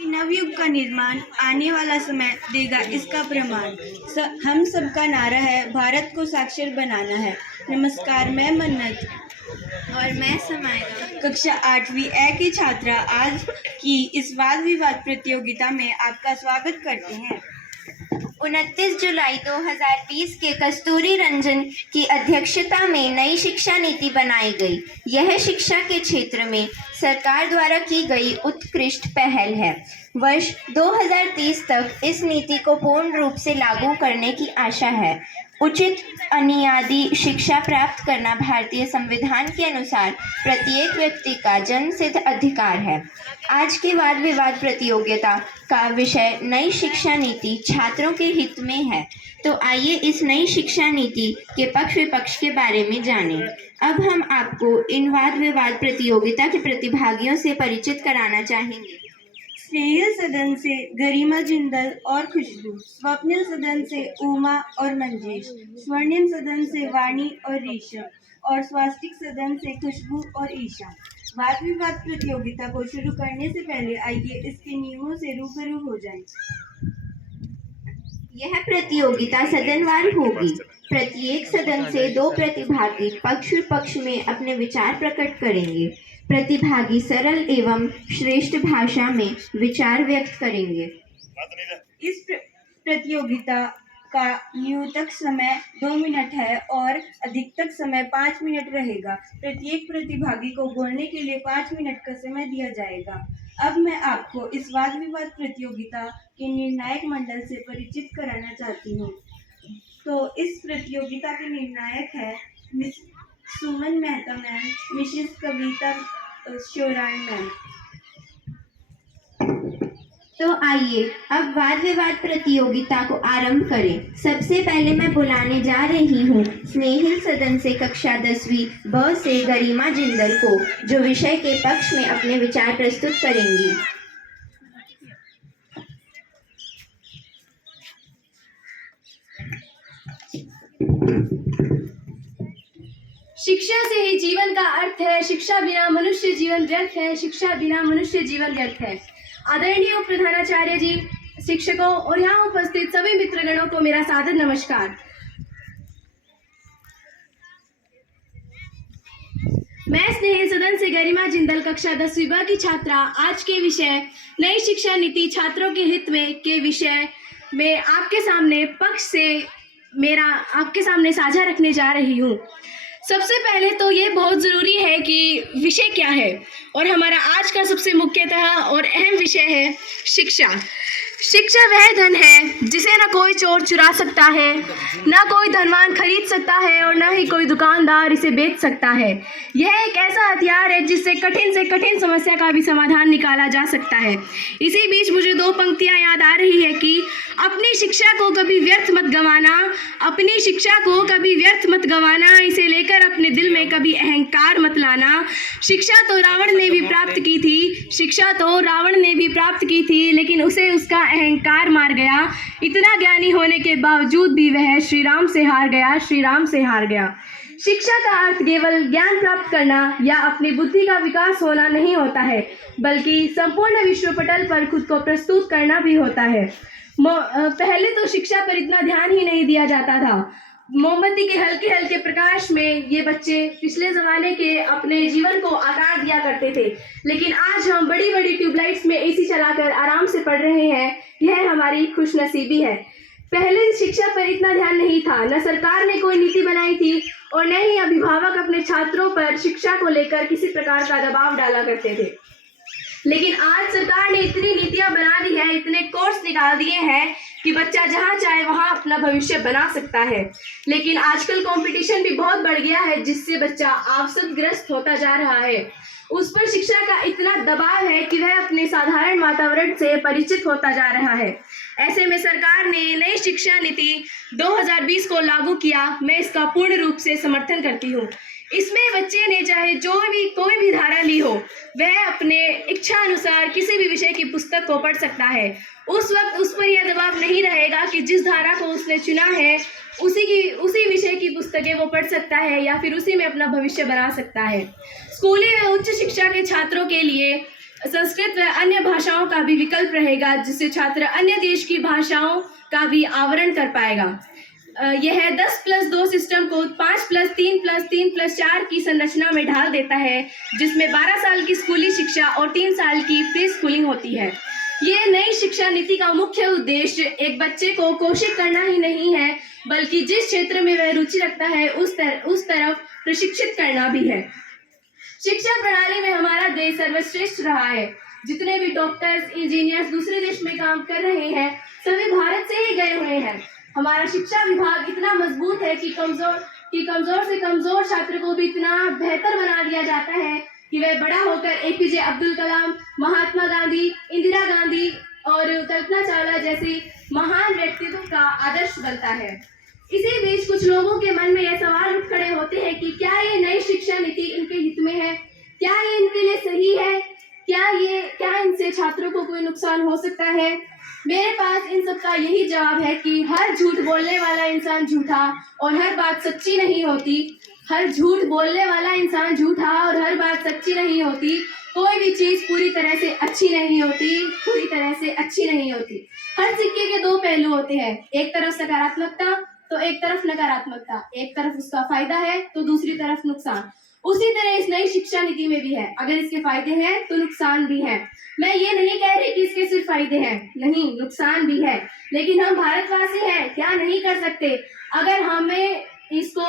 नवयुग का निर्माण आने वाला समय देगा इसका प्रमाण। हम सबका नारा है भारत को साक्षर बनाना है। नमस्कार, मैं मन्नत और मैं समायरा कक्षा 8वीं ए की छात्रा आज की इस वाद विवाद प्रतियोगिता में आपका स्वागत करते हैं। 29 जुलाई 2020 के कस्तूरी रंजन की अध्यक्षता में नई शिक्षा नीति बनाई गई। यह शिक्षा के क्षेत्र में सरकार द्वारा की गई उत्कृष्ट पहल है। वर्ष 2030 तक इस नीति को पूर्ण रूप से लागू करने की आशा है। उचित बुनियादी शिक्षा प्राप्त करना भारतीय संविधान के अनुसार प्रत्येक व्यक्ति का जन्मसिद्ध अधिकार है। आज की वाद विवाद प्रतियोगिता का विषय नई शिक्षा नीति छात्रों के हित में है। तो आइए इस नई शिक्षा नीति के पक्ष विपक्ष के बारे में जानें। अब हम आपको इन वाद विवाद प्रतियोगिता के प्रतिभागियों से परिचित कराना चाहेंगे। स्नेहिल सदन से गरिमा जिंदल और खुशबू, स्वप्निल सदन से उमा और मंजेश, स्वर्णिम सदन से वाणी और ऋषभ और स्वास्तिक सदन से खुशबू और ईशा। वाद विवाद प्रतियोगिता को शुरू करने से पहले आइए इसके नियमों से रूबरू हो जाएं। यह प्रतियोगिता सदनवार होगी। प्रत्येक सदन से 2 प्रतिभागी पक्ष विपक्ष में अपने विचार प्रकट करेंगे। प्रतिभागी सरल एवं श्रेष्ठ भाषा में विचार व्यक्त करेंगे। इस प्रतियोगिता का न्यूनतम समय 2 मिनट है और अधिकतम समय 5 मिनट रहेगा। प्रत्येक प्रतिभागी को बोलने के लिए 5 मिनट का समय दिया जाएगा। अब मैं आपको इस वाद विवाद प्रतियोगिता के निर्णायक मंडल से परिचित कराना चाहती हूँ। तो इस प्रतियोगिता के निर्णायक है मिस सुमन मेहता मैम, मिसेस कविता शोरान मैम। तो आइए अब वाद विवाद प्रतियोगिता को आरंभ करें। सबसे पहले मैं बुलाने जा रही हूँ स्नेहिल सदन से कक्षा 10वीं ब से गरिमा जिंदल को, जो विषय के पक्ष में अपने विचार प्रस्तुत करेंगी। शिक्षा से ही जीवन का अर्थ है। शिक्षा बिना मनुष्य जीवन व्यर्थ है। शिक्षा बिना मनुष्य जीवन व्यर्थ है। आदरणीय प्रधानाचार्य जी, शिक्षकों और यहाँ उपस्थित सभी मित्रगणों को मेरा सादर नमस्कार। मैं स्नेहिल सदन से गरिमा जिंदल कक्षा 10वीं ब की छात्रा आज के विषय नई शिक्षा नीति छात्रों के हित में के विषय में आपके सामने साझा रखने जा रही हूँ। सबसे पहले तो ये बहुत ज़रूरी है कि विषय क्या है, और हमारा आज का सबसे मुख्यतः और अहम विषय है शिक्षा। शिक्षा वह धन है जिसे न कोई चोर चुरा सकता है, न कोई धनवान खरीद सकता है और न ही कोई दुकानदार इसे बेच सकता है। यह एक ऐसा हथियार है जिससे कठिन से कठिन समस्या का भी समाधान निकाला जा सकता है। इसी बीच मुझे 2 पंक्तियां याद आ रही है कि अपनी शिक्षा को कभी व्यर्थ मत गंवाना, अपनी शिक्षा को कभी व्यर्थ मत गंवाना, इसे लेकर अपने दिल में कभी अहंकार मत लाना। शिक्षा तो रावण ने भी प्राप्त की थी, शिक्षा तो रावण ने भी प्राप्त की थी, लेकिन उसे उसका अहंकार मार गया। इतना ज्ञानी होने के बावजूद भी वह श्री राम से हार गया, श्री राम से हार गया। शिक्षा का अर्थ केवल ज्ञान प्राप्त करना या अपनी बुद्धि का विकास होना नहीं होता है, बल्कि संपूर्ण विश्व पटल पर खुद को प्रस्तुत करना भी होता है। पहले तो शिक्षा पर इतना ध्यान ही नहीं दिया जाता था। मोमबत्ती के हल्के हल्के प्रकाश में ये बच्चे पिछले ज़माने के अपने जीवन को आकार दिया करते थे, लेकिन आज हम बड़ी बड़ी ट्यूबलाइट्स में एसी चलाकर आराम से पढ़ रहे हैं। यह हमारी खुशनसीबी है। पहले शिक्षा पर इतना ध्यान नहीं था, न सरकार ने कोई नीति बनाई थी और न ही अभिभावक अपने छात्रों पर शिक्षा को लेकर किसी प्रकार का दबाव डाला करते थे। लेकिन आज सरकार ने इतनी नीतियां बना दी है, इतने कोर्स निकाल दिए हैं कि बच्चा जहां चाहे वहां अपना भविष्य बना सकता है। लेकिन आजकल कंपटीशन भी बहुत बढ़ गया है, जिससे बच्चा आवसादग्रस्त होता जा रहा है। उस पर शिक्षा का इतना दबाव है कि वह अपने साधारण वातावरण से परिचित होता जा रहा है। ऐसे में सरकार ने नई शिक्षा नीति 2020 को लागू किया। मैं इसका पूर्ण रूप से समर्थन करती हूँ। इसमें बच्चे ने चाहे कोई भी धारा ली हो, वह अपने इच्छा अनुसार किसी भी विषय की पुस्तक को पढ़ सकता है। उस वक्त उस पर यह दबाव नहीं रहेगा कि जिस धारा को उसने चुना है उसी विषय की पुस्तकें वो पढ़ सकता है या फिर उसी में अपना भविष्य बना सकता है। स्कूली व उच्च शिक्षा के छात्रों के लिए संस्कृत व अन्य भाषाओं का भी विकल्प रहेगा, जिससे छात्र अन्य देश की भाषाओं का भी आवरण कर पाएगा। यह 10+2 सिस्टम को 5+3+3+4 की संरचना में ढाल देता है, जिसमें 12 साल की स्कूली शिक्षा और 3 साल की प्री स्कूलिंग होती है। ये नई शिक्षा नीति का मुख्य उद्देश्य एक बच्चे को कोशिश करना ही नहीं है, बल्कि जिस क्षेत्र में वह रुचि रखता है उस तरफ प्रशिक्षित करना भी है। शिक्षा प्रणाली में हमारा देश सर्वश्रेष्ठ रहा है। जितने भी डॉक्टर्स, इंजीनियर्स दूसरे देश में काम कर रहे हैं, सभी भारत से ही गए हुए हैं। हमारा शिक्षा विभाग इतना मजबूत है कि कमजोर से कमजोर छात्र को भी इतना बेहतर बना दिया जाता है कि वह बड़ा होकर एपीजे अब्दुल कलाम, महात्मा गांधी, इंदिरा गांधी और कल्पना चावला जैसी महान व्यक्तित्व का आदर्श बनता है। इसी बीच कुछ लोगों के मन में यह सवाल उठ खड़े होते हैं कि क्या ये नई शिक्षा नीति इनके हित में है, क्या ये इनके लिए सही है, क्या इनसे छात्रों को कोई नुकसान हो सकता है। मेरे पास इन सब का यही जवाब है कि हर झूठ बोलने वाला इंसान झूठा और हर बात सच्ची नहीं होती। हर झूठ बोलने वाला इंसान झूठा और हर बात सच्ची नहीं होती। कोई भी चीज पूरी तरह से अच्छी नहीं होती। हर सिक्के के दो पहलू होते हैं, एक तरफ सकारात्मकता तो एक तरफ नकारात्मकता। एक तरफ उसका फायदा है तो दूसरी तरफ नुकसान। उसी तरह इस नई शिक्षा नीति में भी है। अगर इसके फायदे हैं तो नुकसान भी है। मैं ये नहीं कह रही कि इसके सिर्फ फायदे हैं, नहीं, नुकसान भी है। लेकिन हम भारतवासी हैं, क्या नहीं कर सकते। अगर हमें इसको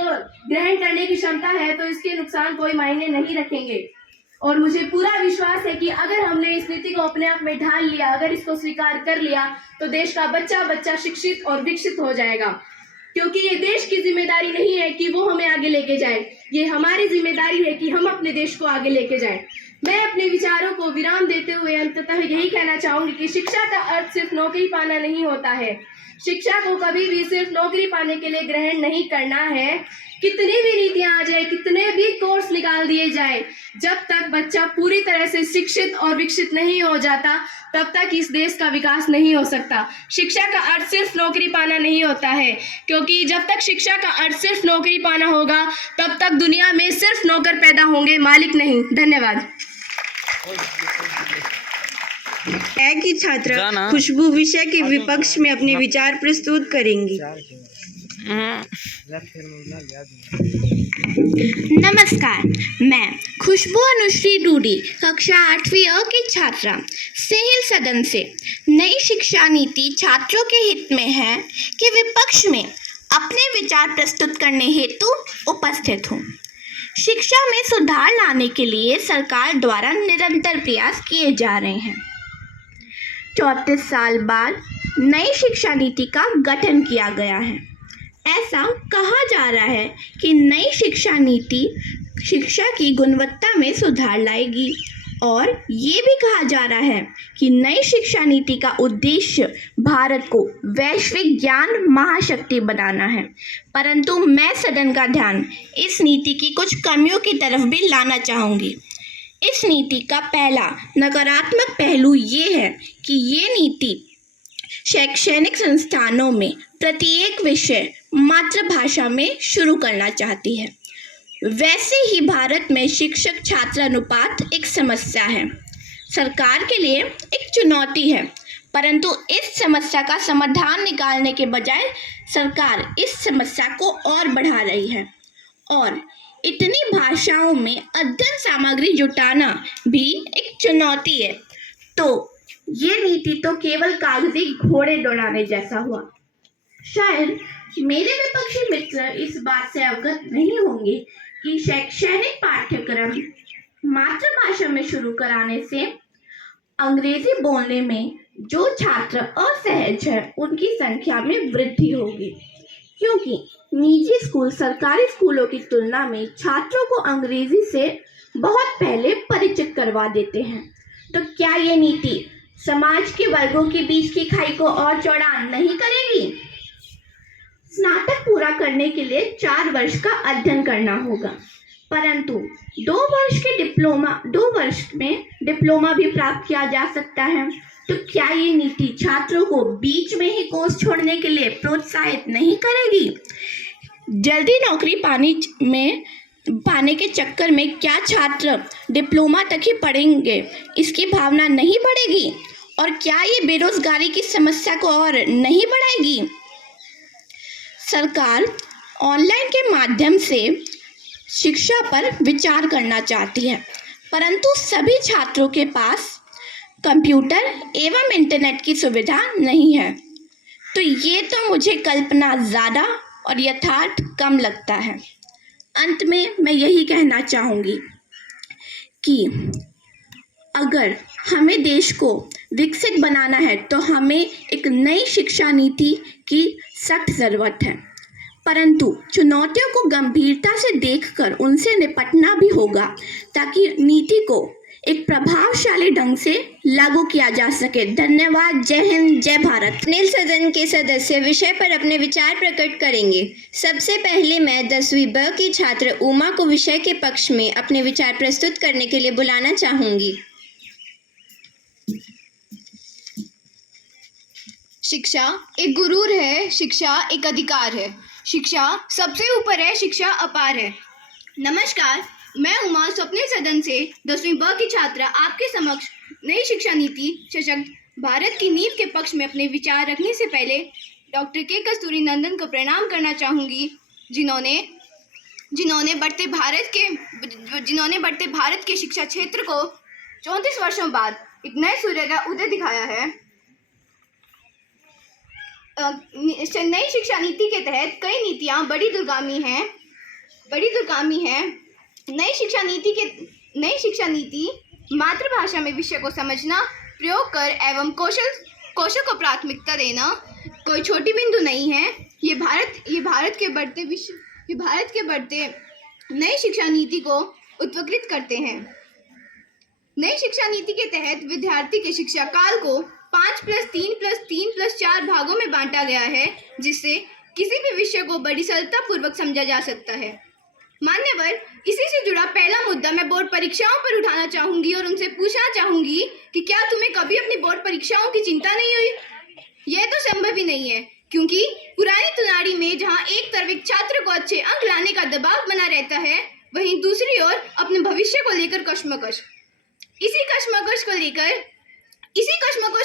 ग्रहण करने की क्षमता है तो इसके नुकसान कोई मायने नहीं रखेंगे। और मुझे पूरा विश्वास है कि अगर हमने इस नीति को अपने आप में ढाल लिया, अगर इसको स्वीकार कर लिया, तो देश का बच्चा बच्चा शिक्षित और विकसित हो जाएगा। क्योंकि ये देश की जिम्मेदारी नहीं है कि वो हमें आगे लेके जाए, ये हमारी जिम्मेदारी है कि हम अपने देश को आगे लेके जाएं। मैं अपने विचारों को विराम देते हुए अंततः यही कहना चाहूंगी कि शिक्षा का अर्थ सिर्फ नौकरी पाना नहीं होता है। शिक्षा को कभी भी सिर्फ नौकरी पाने के लिए ग्रहण नहीं करना है। कितनी भी नीतियां आ जाए, कितने भी कोर्स निकाल दिए जाए, जब तक बच्चा पूरी तरह से शिक्षित और विकसित नहीं हो जाता, तब तक इस देश का विकास नहीं हो सकता। शिक्षा का अर्थ सिर्फ नौकरी पाना नहीं होता है, क्योंकि जब तक शिक्षा का अर्थ सिर्फ नौकरी पाना होगा, तब तक दुनिया में सिर्फ नौकर पैदा होंगे, मालिक नहीं। धन्यवाद। है कि छात्र खुशबू विषय के विपक्ष में अपने विचार प्रस्तुत करेंगी। नमस्कार, मैं खुशबू अनुश्री डूडी, कक्षा 8वीं अ की छात्रा, सेहिल सदन से नई शिक्षा नीति छात्रों के हित में है कि विपक्ष में अपने विचार प्रस्तुत करने हेतु उपस्थित हूँ। शिक्षा में सुधार लाने के लिए सरकार द्वारा निरंतर प्रयास किए जा रहे हैं। 34 साल बाद नई शिक्षा नीति का गठन किया गया है। ऐसा कहा जा रहा है कि नई शिक्षा नीति शिक्षा की गुणवत्ता में सुधार लाएगी, और ये भी कहा जा रहा है कि नई शिक्षा नीति का उद्देश्य भारत को वैश्विक ज्ञान महाशक्ति बनाना है। परंतु मैं सदन का ध्यान इस नीति की कुछ कमियों की तरफ भी लाना चाहूँगी। इस नीति का पहला नकारात्मक पहलू ये है कि ये नीति शैक्षणिक संस्थानों में प्रत्येक विषय मातृभाषा में शुरू करना चाहती है। वैसे ही भारत में शिक्षक छात्र अनुपात एक समस्या है, सरकार के लिए एक चुनौती है। परंतु इस समस्या का समाधान निकालने के बजाय सरकार इस समस्या को और बढ़ा रही है, और इतनी भाषाओं में अध्ययन सामग्री जुटाना भी एक चुनौती है। तो ये नीति तो केवल कागजी घोड़े दौड़ाने जैसा हुआ। शायद मेरे विपक्षी मित्र इस बात से अवगत नहीं होंगे कि शैक्षणिक पाठ्यक्रम मातृभाषा में शुरू कराने से अंग्रेजी बोलने में जो छात्र असहज है उनकी संख्या में वृद्धि होगी, क्योंकि निजी स्कूल सरकारी स्कूलों की तुलना में छात्रों को अंग्रेजी से बहुत पहले परिचित करवा देते हैं। तो क्या ये नीति समाज के वर्गों के बीच की खाई को और चौड़ा नहीं करेगी? स्नातक पूरा करने के लिए 4 वर्ष का अध्ययन करना होगा, परंतु 2 वर्ष में डिप्लोमा भी प्राप्त किया जा सकता है। तो क्या ये नीति छात्रों को बीच में ही कोर्स छोड़ने के लिए प्रोत्साहित नहीं करेगी? जल्दी नौकरी पाने में पाने के चक्कर में क्या छात्र डिप्लोमा तक ही पढ़ेंगे, इसकी भावना नहीं बढ़ेगी? और क्या ये बेरोजगारी की समस्या को और नहीं बढ़ाएगी? सरकार ऑनलाइन के माध्यम से शिक्षा पर विचार करना चाहती है, परंतु सभी छात्रों के पास कंप्यूटर एवं इंटरनेट की सुविधा नहीं है। तो ये तो मुझे कल्पना ज़्यादा और यथार्थ कम लगता है। अंत में मैं यही कहना चाहूँगी कि अगर हमें देश को विकसित बनाना है तो हमें एक नई शिक्षा नीति की सख्त ज़रूरत है, परंतु चुनौतियों को गंभीरता से देखकर उनसे निपटना भी होगा ताकि नीति को एक प्रभावशाली ढंग से लागू किया जा सके। धन्यवाद। जय हिंद, जय भारत। नील सदन के सदस्य विषय पर अपने विचार प्रकट करेंगे। सबसे पहले मैं 10वीं ब की छात्र उमा को विषय के पक्ष में अपने विचार प्रस्तुत करने के लिए बुलाना चाहूंगी। शिक्षा एक गुरूर है, शिक्षा एक अधिकार है, शिक्षा सबसे ऊपर है, शिक्षा अपार है। नमस्कार, मैं उमा स्वप्निल सदन से 10वीं ब की छात्रा आपके समक्ष नई शिक्षा नीति सशक्त भारत की नींव के पक्ष में अपने विचार रखने से पहले डॉक्टर के कस्तूरी नंदन को प्रणाम करना चाहूँगी, जिन्होंने बढ़ते भारत के शिक्षा क्षेत्र को 34 वर्षों बाद एक नए सूर्य का उदय दिखाया है। नई शिक्षा नीति के तहत कई नीतियाँ बड़ी दूरगामी हैं। नई शिक्षा नीति मातृभाषा में विषय को समझना, प्रयोग कर एवं कौशल को प्राथमिकता देना कोई छोटी बिंदु नहीं है। ये भारत के बढ़ते नई शिक्षा नीति को उत्प्रेरित करते हैं। नई शिक्षा नीति के तहत विद्यार्थी के शिक्षा काल को 5+3+3+4 भागों में बांटा गया है, जिससे किसी भी विषय को बड़ी सरलता पूर्वक समझा जा सकता है। मान्यवर, इसी से जुड़ा पहला मुद्दा मैं बोर्ड परीक्षाओं पर उठाना चाहूंगी और उनसे पूछना चाहूंगी कि क्या तुम्हें कभी अपनी बोर्ड परीक्षाओं की चिंता नहीं हुई? यह तो संभव ही नहीं है, क्योंकि पुरानी तुनाड़ी में जहां एक तरफ एक छात्र को अच्छे अंक लाने का दबाव बना रहता है, वहीं दूसरी ओर अपने भविष्य को लेकर कश्मकश। इसी कश्मकश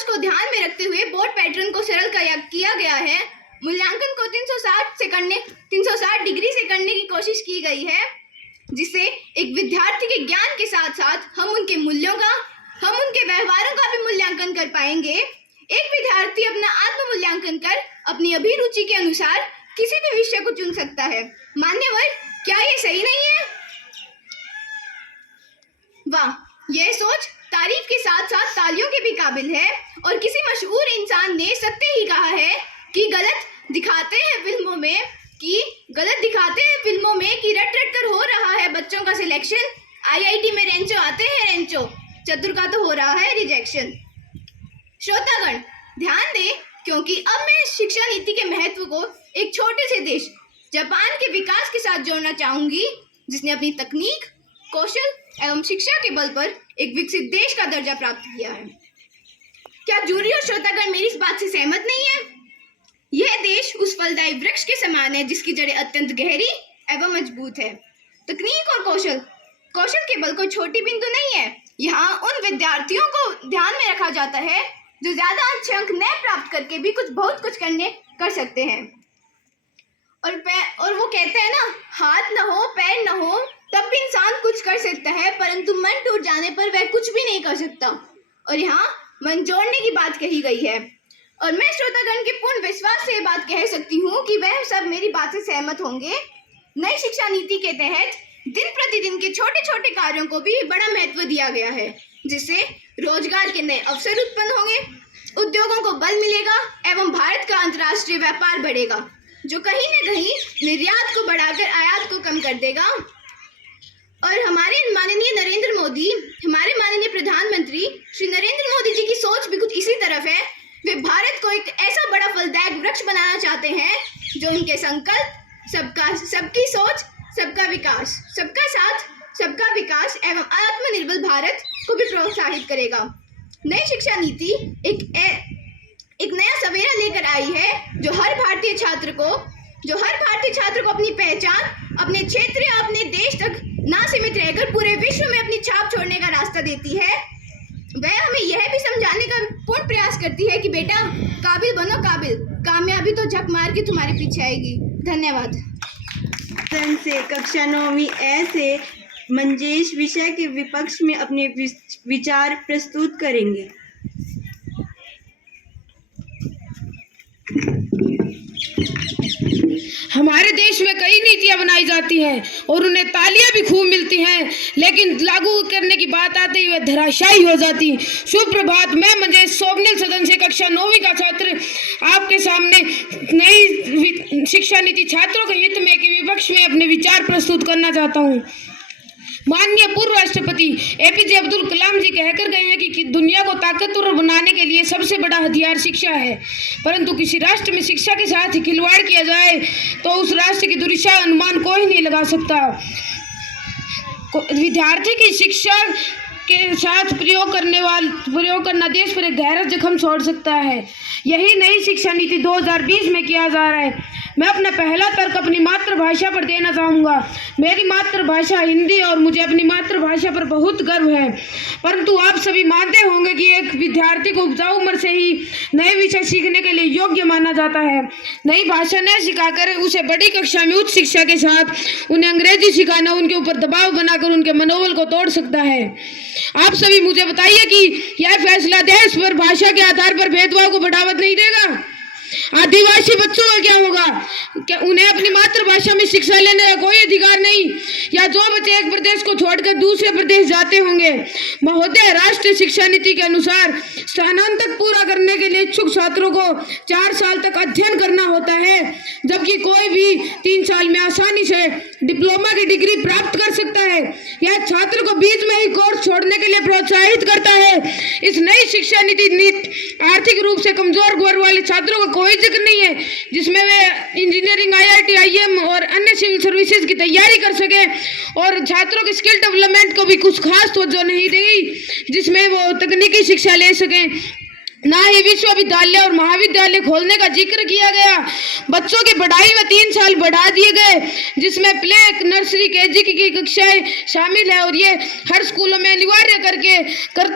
को ध्यान में रखते हुए बोर्ड पैटर्न को सरल किया गया है। मूल्यांकन को 360 डिग्री से करने की कोशिश की गई है, जिससे एक विद्यार्थी के ज्ञान के साथ साथ हम उनके व्यवहारों का भी मूल्यांकन कर पाएंगे। एक विद्यार्थी अपना आत्म मूल्यांकन कर अपनी अभिरुचि के अनुसार किसी भी विषय को चुन सकता है। मान्यवर, क्या ये सही नहीं है? वाह, यह सोच तारीफ के साथ साथ तालियों के भी काबिल है। और किसी मशहूर इंसान ने सत्य ही कहा है कि गलत दिखाते हैं फिल्मों में कि रट कर हो रहा है बच्चों का सिलेक्शन। IIT में रेंचो आते हैं रेंचो, चतुर का तो हो रहा है रिजेक्शन। श्रोतागण ध्यान दें, क्योंकि अब मैं शिक्षा नीति के महत्व को एक छोटे से देश जापान के विकास के साथ जोड़ना चाहूंगी, जिसने अपनी तकनीक, कौशल एवं शिक्षा के बल पर एक विकसित देश का दर्जा प्राप्त किया है। क्या जूरी और श्रोतागण मेरी इस बात से सहमत नहीं है? यह देश उस फलदायी वृक्ष के समान है जिसकी जड़ें अत्यंत गहरी एवं मजबूत है। तकनीक और कौशल के बल कोई छोटी बिंदु नहीं है। यहाँ उन विद्यार्थियों को ध्यान में रखा जाता है जो ज्यादा अच्छे अंक न प्राप्त करके भी बहुत कुछ कर सकते हैं। और वो कहते हैं ना, हाथ न हो पैर न हो तब भी इंसान कुछ कर सकता है, परंतु मन टूट जाने पर वह कुछ भी नहीं कर सकता। और यहाँ मन जोड़ने की बात कही गई है, और मैं श्रोतागण के पूर्ण विश्वास से ये बात कह सकती हूँ कि वह सब मेरी बात से सहमत होंगे। नई शिक्षा नीति के तहत दिन प्रतिदिन के छोटे छोटे कार्यों को भी बड़ा महत्व दिया गया है, जिससे रोजगार के नए अवसर उत्पन्न होंगे, उद्योगों को बल मिलेगा एवं भारत का अंतर्राष्ट्रीय व्यापार बढ़ेगा, जो कहीं न कहीं निर्यात को बढ़ाकर आयात को कम कर देगा। और हमारे माननीय प्रधानमंत्री श्री नरेंद्र मोदी जी की सोच भी कुछ इसी तरफ है। वे भारत को एक ऐसा बड़ा फलदायक वृक्ष बनाना चाहते हैं जो उनके संकल्प सबकी सोच, सबका विकास, सबका साथ, सबका विकास एवं आत्मनिर्भर भारत को भी प्रोत्साहित करेगा। नई शिक्षा नीति एक नया सवेरा लेकर आई है जो हर भारतीय छात्र को अपनी पहचान अपने क्षेत्र या अपने देश तक ना सीमित रहकर पूरे विश्व में अपनी छाप छोड़ने का रास्ता देती है, वह हमें यह भी समझाने का पूर्ण प्रयास करती है कि बेटा काबिल बनो काबिल, कामयाबी तो झक मार के तुम्हारे पीछे आएगी। धन्यवाद। सदन से कक्षा 9वीं ए से मंजेश विषय के विपक्ष में अपने विचार प्रस्तुत करेंगे। हमारे देश में कई नीतियां बनाई जाती हैं और उन्हें तालियां भी खूब मिलती हैं, लेकिन लागू करने की बात आते ही वे धराशायी हो जाती। शुभ प्रभात, मैं मंजेश स्वप्निल सदन से कक्षा 9वीं का छात्र आपके सामने नई शिक्षा नीति छात्रों के हित में के विपक्ष में अपने विचार प्रस्तुत करना चाहता हूँ। माननीय पूर्व राष्ट्रपति एपीजे अब्दुल कलाम जी कहकर गए हैं कि दुनिया को ताकतवर बनाने के लिए सबसे बड़ा हथियार शिक्षा है, परंतु किसी राष्ट्र में शिक्षा के साथ ही खिलवाड़ किया जाए तो उस राष्ट्र की दुर्दशा अनुमान कोई नहीं लगा सकता। विद्यार्थी की शिक्षा के साथ प्रयोग करना देश पर एक गहरा जख्म छोड़ सकता है। यही नई शिक्षा नीति 2020 में किया जा रहा है। मैं अपना पहला तर्क अपनी मातृभाषा पर देना चाहूँगा। मेरी मातृभाषा हिंदी और मुझे अपनी मातृभाषा पर बहुत गर्व है, परंतु आप सभी मानते होंगे कि एक विद्यार्थी को उपजाऊ उम्र से ही नए विषय सीखने के लिए योग्य माना जाता है। नई भाषा न सिखाकर उसे बड़ी कक्षा में उच्च शिक्षा के साथ उन्हें अंग्रेजी सिखाना उनके ऊपर दबाव बनाकर उनके मनोबल को तोड़ सकता है। आप सभी मुझे बताइए कि यह फैसला देश पर भाषा के आधार पर भेदभाव को बढ़ावा नहीं देगा? आदिवासी बच्चों का क्या होगा? क्या उन्हें अपनी मातृभाषा में शिक्षा लेने का कोई अधिकार नहीं? या जो बच्चे एक प्रदेश को छोड़कर दूसरे प्रदेश जाते होंगे? महोदय, राष्ट्रीय शिक्षा नीति के अनुसार स्थानांतरण पूरा करने के लिए इच्छुक छात्रों को 4 साल तक अध्ययन करना होता है, जबकि कोई भी 3 साल में आसानी से डिप्लोमा की डिग्री प्राप्त कर सकता है। यह छात्र को बीच में ही कोर्स छोड़ने के लिए प्रोत्साहित करता है। इस नई शिक्षा नीति आर्थिक रूप से कमजोर वर्ग वाले छात्रों का कोई जिक्र नहीं है, जिसमें वे इंजीनियरिंग, IIT, IIM और अन्य सिविल सर्विसेज की तैयारी कर सके, और छात्रों के स्किल डेवलपमेंट को भी कुछ खास तवज्जो नहीं दी गई, जिसमें वो तकनीकी शिक्षा ले सकें। ना ही विश्वविद्यालय और महाविद्यालय खोलने का जिक्र किया गया। बच्चों की पढ़ाई में 3 साल बढ़ा दिए गए, जिसमें प्ले, नर्सरी, KG की कक्षाएं शामिल है, और ये हर स्कूलों में अनिवार्य कर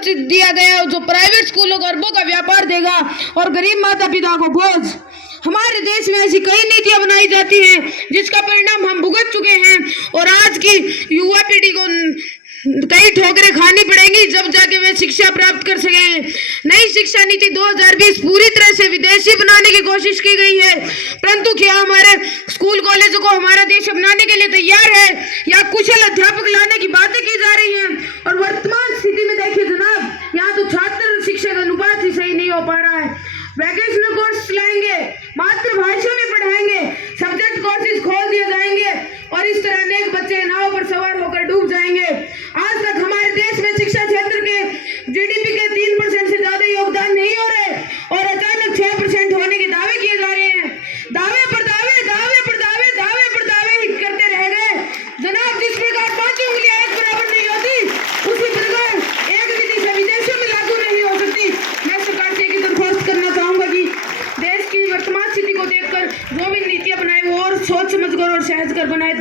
दिया गया, जो प्राइवेट स्कूलों को अरबों का व्यापार देगा और गरीब माता पिता को बोझ। हमारे देश में ऐसी कई नीतियां बनाई जाती हैं जिसका परिणाम हम भुगत चुके हैं, और आज की युवा पीढ़ी को कई ठोकरें खानी पड़ेंगी जब जाके वे शिक्षा प्राप्त कर सकेंगे। नई शिक्षा नीति 2020 पूरी तरह से विदेशी बनाने की कोशिश की गई है, परंतु क्या हमारे स्कूल कॉलेजों को हमारा देश अपनाने के लिए तैयार है, या कुशल अध्यापक लाने की बातें की जा रही हैं? और वर्तमान स्थिति में देखिए जनाब, यहाँ तो छात्र शिक्षक अनुपात ही सही नहीं हो पा रहा है। वैकेशनल कोर्स लाएंगे, मातृभाषा में पढ़ाएंगे, सब्जेक्ट कोर्सेज खोल दिए जाएंगे, और इस तरह अनेक बच्चे नाव पर सवार होकर डूब जाएंगे। आज तक हमारे देश में शिक्षा क्षेत्र के GDP के 3% से ज्यादा योगदान नहीं हो रहे, और अचानक 6% होने के दावे किए जा रहे हैं। दावे पर दावे, दावे पर दावे, दावे पर दावे ही करते रह गए जनाब। जिस प्रकार 5 उंगलियां एक बराबर नहीं होती, उसी प्रकार एक नीति से विदेशों में लागू नहीं हो सकती। मैं सरकार से एक दरख्वास्त करना चाहूंगा कि देश की वर्तमान स्थिति को देखकर जो भी नीतियां बनाए वो और सोच समझ कर और सहज कर बनाए।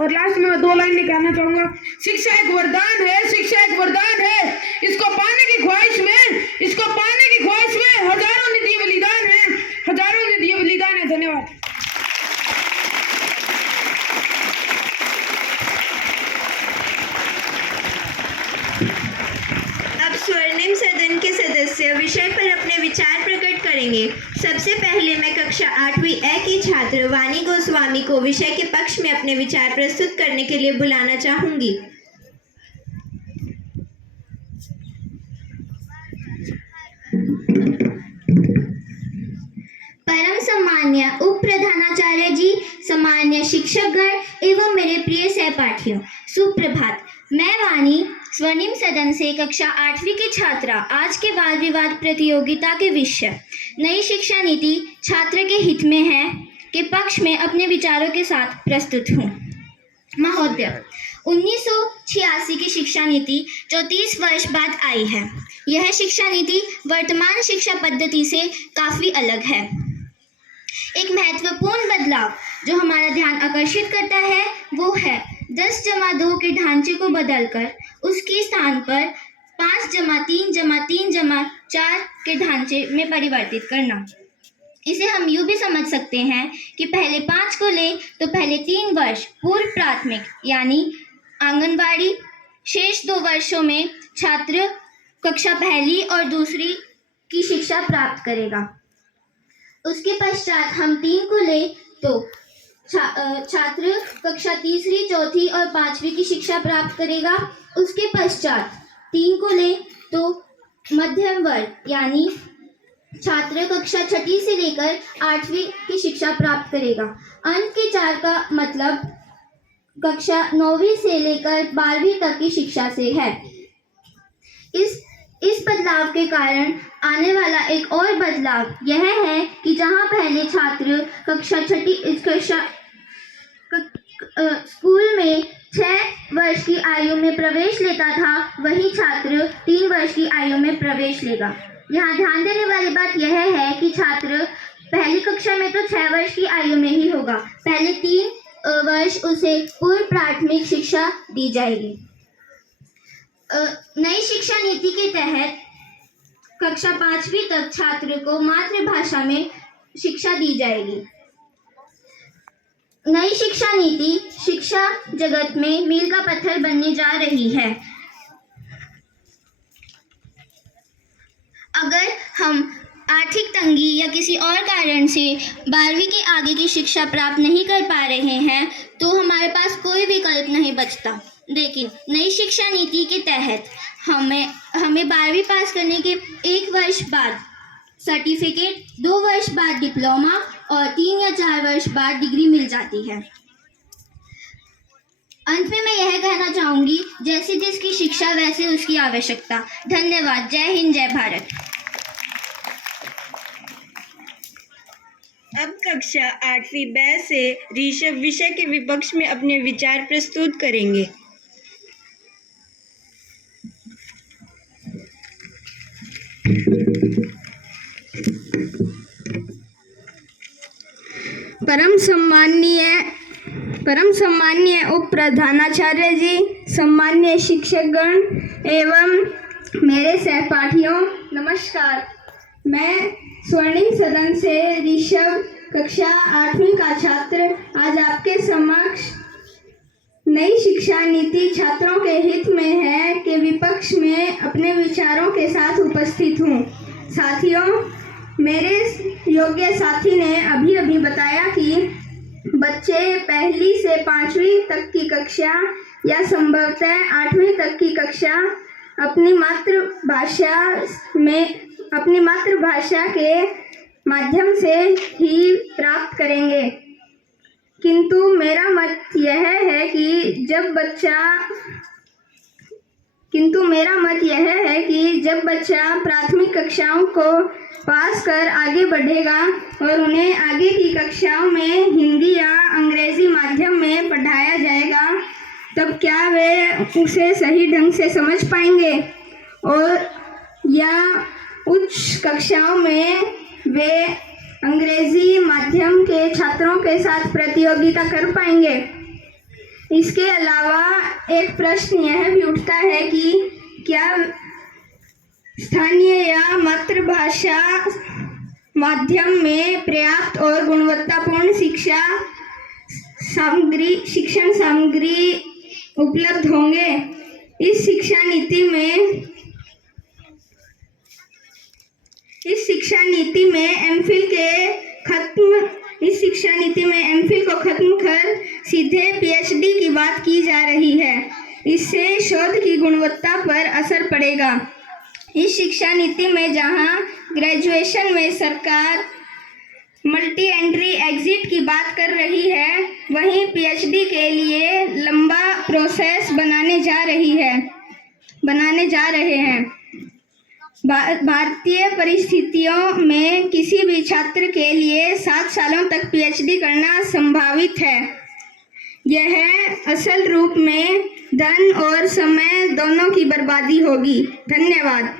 और लास्ट में मैं 2 लाइन कहना चाहूंगा, शिक्षा एक वरदान है, शिक्षा एक वरदान है। इसको पाने की ख्वाहिश में हजारों निधि बलिदान है, हजारों निधि बलिदान है। धन्यवाद। अब स्वर्णिम सदन के सदस्य विषय पर अपने विचार प्रकट करेंगे। सबसे पहले मैं कक्षा 8वीं ए की छात्र वानी गोस्वामी को विषय के पक्ष में अपने विचार प्रस्तुत करने के लिए बुलाना चाहूंगी। परम सम्मान्य उप प्रधानाचार्य जी, सम्मान्य शिक्षकगण एवं मेरे प्रिय सहपाठियों, सुप्रभात। मैं वानी स्वर्णिम सदन से कक्षा 8वीं की छात्रा आज के वाद विवाद प्रतियोगिता के विषय नई शिक्षा नीति छात्र के हित में है के पक्ष में अपने विचारों के साथ प्रस्तुत हूँ। महोदय, 1986 की शिक्षा नीति 34 वर्ष बाद आई है। यह शिक्षा नीति वर्तमान शिक्षा पद्धति से काफ़ी अलग है। एक महत्वपूर्ण बदलाव जो हमारा ध्यान आकर्षित करता है वो है 10+2 के ढांचे को बदलकर उसके स्थान पर 5+3+3+4 के ढांचे में परिवर्तित करना। इसे हम यूँ भी समझ सकते हैं कि पहले 5 को ले तो पहले 3 वर्ष पूर्व प्राथमिक यानी आंगनबाड़ी, शेष 2 वर्षों में छात्र कक्षा पहली और दूसरी की शिक्षा प्राप्त करेगा। उसके पश्चात हम 3 को ले तो छात्र कक्षा तीसरी, चौथी और 5वीं की शिक्षा प्राप्त करेगा। उसके पश्चात 3 को ले तो मध्यम वर्ग यानी छात्र कक्षा 6ठी से लेकर 8वीं की शिक्षा प्राप्त करेगा। अंक के 4 का मतलब कक्षा 9वीं से लेकर 12वीं तक की शिक्षा से है। इस बदलाव के कारण आने वाला एक और बदलाव यह है कि जहां पहले छात्र कक्षा 6ठी स्कूल में 6 वर्ष की आयु में प्रवेश लेता था, वही छात्र 3 वर्ष की आयु में प्रवेश लेगा। यहाँ ध्यान देने वाली बात यह है कि छात्र पहली कक्षा में तो 6 वर्ष की आयु में ही होगा, पहले 3 वर्ष उसे पूर्व प्राथमिक शिक्षा दी जाएगी। नई शिक्षा नीति के तहत कक्षा 5वीं तक छात्र को मातृभाषा में शिक्षा दी जाएगी। नई शिक्षा नीति शिक्षा जगत में मील का पत्थर बनने जा रही है। अगर हम आर्थिक तंगी या किसी और कारण से 12वीं के आगे की शिक्षा प्राप्त नहीं कर पा रहे हैं तो हमारे पास कोई विकल्प नहीं बचता। लेकिन नई शिक्षा नीति के तहत हमें 12वीं पास करने के 1 वर्ष बाद सर्टिफिकेट, 2 वर्ष बाद डिप्लोमा और 3 या 4 वर्ष बाद डिग्री मिल जाती है। अंत में मैं यह कहना चाहूँगी, जैसे जिसकी शिक्षा वैसे उसकी आवश्यकता। धन्यवाद। जय हिंद, जय भारत। अब कक्षा 8वीं ब से ऋषभ विषय के विपक्ष में अपने विचार प्रस्तुत करेंगे। परम सम्माननीय उप प्रधानाचार्य जी, सम्माननीय शिक्षकगण एवं मेरे सहपाठियों, नमस्कार। मैं स्वर्णिम सदन से ऋषभ, कक्षा 8वीं का छात्र, आज आपके समक्ष नई शिक्षा नीति छात्रों के हित में है के विपक्ष में अपने विचारों के साथ उपस्थित हूँ। साथियों, मेरे योग्य साथी ने अभी बताया कि बच्चे 1ली से 5वीं तक की कक्षा या संभवतः 8वीं तक की कक्षा अपनी मातृभाषा के माध्यम से ही प्राप्त करेंगे। किंतु मेरा मत यह है कि जब बच्चा प्राथमिक कक्षाओं को पास कर आगे बढ़ेगा और उन्हें आगे की कक्षाओं में हिंदी या अंग्रेजी माध्यम में पढ़ाया जाएगा, तब क्या वे उसे सही ढंग से समझ पाएंगे और या उच्च कक्षाओं में वे अंग्रेजी माध्यम के छात्रों के साथ प्रतियोगिता कर पाएंगे। इसके अलावा एक प्रश्न यह भी उठता है कि क्या स्थानीय या मातृभाषा माध्यम में पर्याप्त और गुणवत्तापूर्ण शिक्षण सामग्री उपलब्ध होंगे। इस शिक्षा नीति में एमफिल को खत्म कर सीधे पीएचडी की बात की जा रही है। इससे शोध की गुणवत्ता पर असर पड़ेगा। इस शिक्षा नीति में जहां ग्रेजुएशन में सरकार मल्टी एंट्री एग्जिट की बात कर रही है, वहीं पीएचडी के लिए लंबा प्रोसेस बनाने जा रहे हैं। भारतीय परिस्थितियों में किसी भी छात्र के लिए 7 सालों तक पीएचडी करना संभावित है। यह असल रूप में धन और समय दोनों की बर्बादी होगी। धन्यवाद।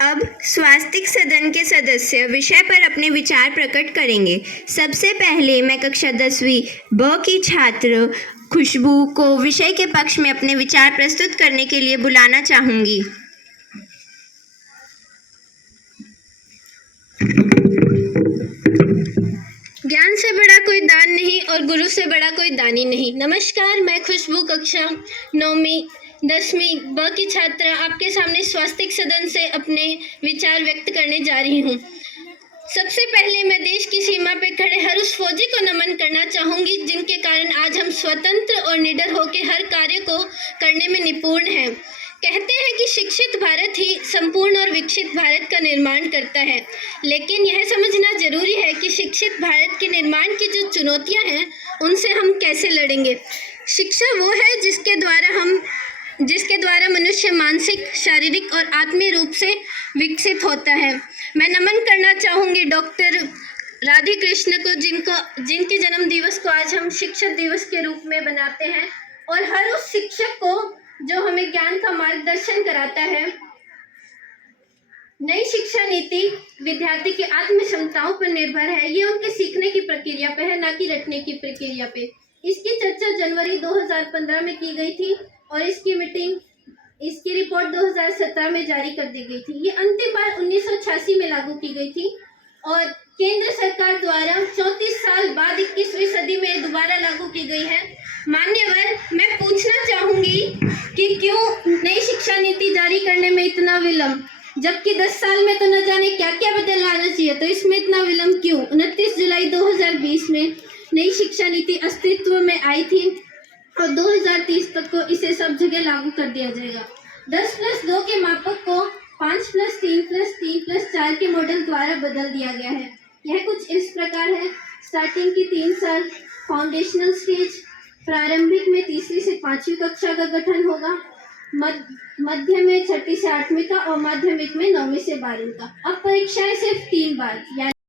अब स्वास्तिक सदन के सदस्य विषय पर अपने विचार प्रकट करेंगे। सबसे पहले मैं कक्षा 10वीं ब की छात्र खुशबू को विषय के पक्ष में अपने विचार प्रस्तुत करने के लिए बुलाना चाहूँगी। ज्ञान से बड़ा कोई दान नहीं और गुरु से बड़ा कोई दानी नहीं। नमस्कार, मैं खुशबू कक्षा 9वीं 10वीं ब की छात्र आपके सामने स्वास्तिक सदन से अपने विचार व्यक्त करने जा रही हूँ। सबसे पहले मैं देश की सीमा पे खड़े हर उस फौजी को नमन करना चाहूँगी जिनके कारण आज हम स्वतंत्र और निडर होकर हर कार्य को करने में निपुण हैं। कहते हैं कि शिक्षित भारत ही संपूर्ण और विकसित भारत का निर्माण करता है, लेकिन यह समझना जरूरी है कि शिक्षित भारत के निर्माण की जो चुनौतियां हैं उनसे हम कैसे लड़ेंगे। शिक्षा वो है जिसके द्वारा मनुष्य मानसिक, शारीरिक और आत्मीय रूप से विकसित होता है। मैं नमन करना चाहूँगी डॉक्टर राधे कृष्ण को, जिनके जन्म दिवस को आज हम शिक्षक दिवस के रूप में बनाते हैं, और हर उस शिक्षक को जो हमें ज्ञान का मार्गदर्शन कराता है। नई शिक्षा नीति विद्यार्थी की आत्म क्षमताओं पर निर्भर है। ये उनके सीखने की प्रक्रिया पे है, ना कि रटने की प्रक्रिया पे। इसकी चर्चा जनवरी 2015 में की गई थी और इसकी रिपोर्ट 2017 में जारी कर दी गई थी। ये अंतिम बार 1986 में लागू की गई थी और केंद्र सरकार द्वारा 34 साल बाद 21वीं सदी में दोबारा लागू की गई है। मान्यवर, मैं पूछना चाहूँगी कि क्यों नई शिक्षा नीति जारी करने में इतना विलम्ब, जबकि 10 साल में तो न जाने क्या क्या बदल आना चाहिए, तो इसमें इतना विलम्ब क्यों? 29 जुलाई 2020 में नई शिक्षा नीति अस्तित्व में आई थी और 2030 तक को इसे सब जगह लागू कर दिया जाएगा। 10+2 के मापक को 5+3+3+4 के मॉडल द्वारा बदल दिया गया है। यह कुछ इस प्रकार है। स्टार्टिंग की 3 साल फाउंडेशनल स्टेज, प्रारंभिक में 3वीं से 5वीं कक्षा का गठन होगा, मध्य में 6वीं से 8वीं का और माध्यमिक में 9वीं से 12वीं का। अब परीक्षाएं सिर्फ 3 बार